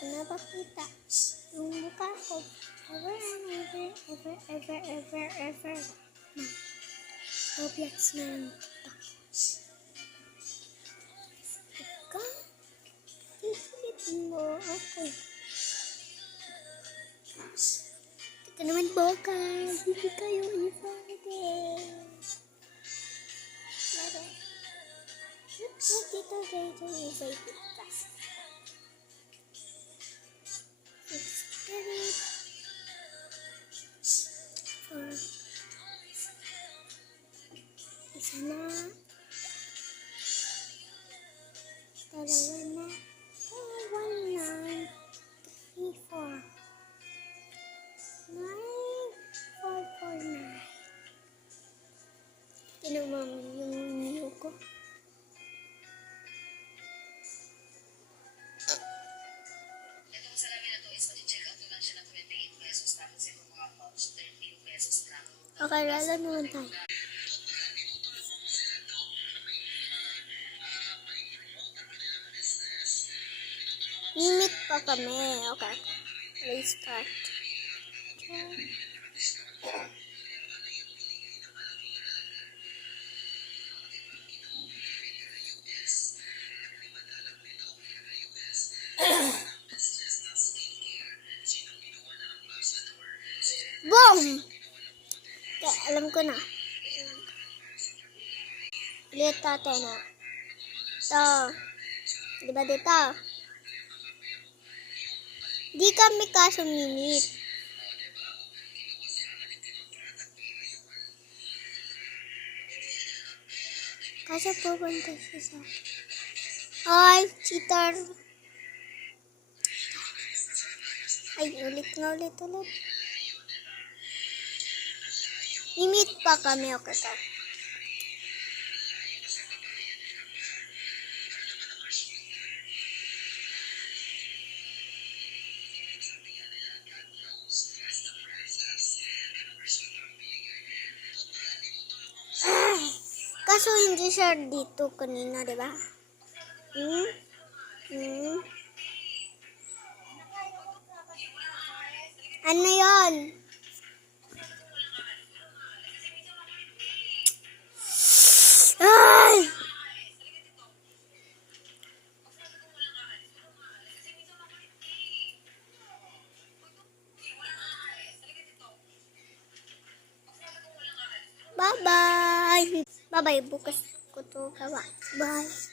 napakita yung mukha ko. Ever and ever. Roblox na yung mukha. Ika, tisilip mo ako. Tika naman boka, hindi kayo i-fighting. Dito i-fighting ka. Isa na, dalawa na, 1, 9, 3, 4, 9, 4, 4, 9. Tinamang yung niyo ko. Itong salamin na to is mati-check out lang siya ng 28 pesos tapos ito mga pouch 13 pesos lang. Okay, lalo naman tayo. Mimit pa kami. Okay. Restart. Boom! Okay, alam ko na. Ulit natin na. Ito. Diba dito? Di kami kasumimit. Kaso pupunta siya sa akin. Ay, cheater. Ay, ulit. Mimit pa kami. Okay, to. Kaso hindi siya dito kanina, diba? Ano yun? Ay! Bye-bye! Bye-bye, bukas ko to gawa. Bye!